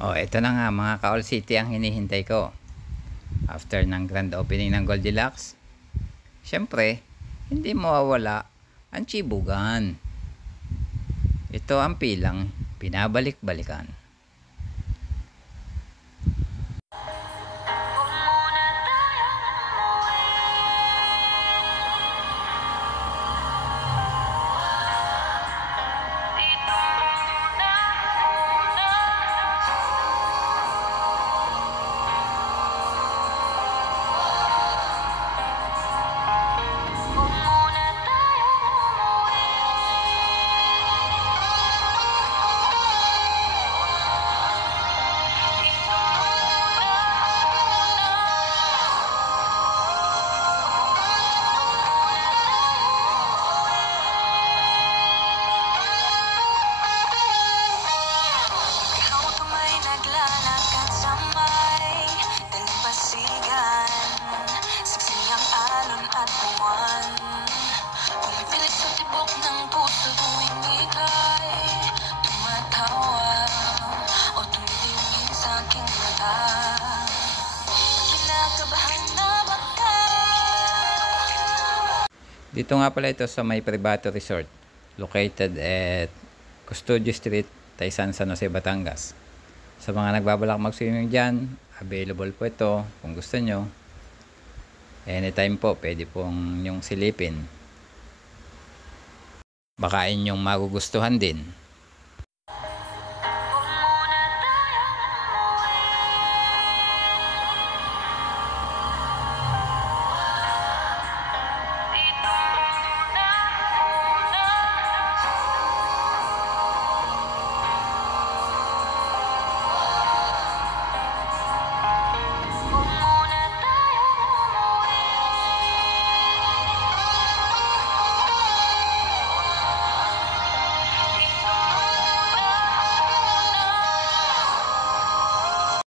Oh, ito na nga mga ka-All City ang hinihintay ko. After ng grand opening ng Goldilocks, syempre, hindi mawawala ang chibugan. Ito ang pilang pinabalik-balikan. Dito nga pala ito sa may Privato Resort, located at Custodio Street, Taysan, San Jose, Batangas. Sa mga nagbabalak mag-swimming dyan, available po ito kung gusto nyo. Anytime po, pwede pong yung silipin. Baka inyong magugustuhan din.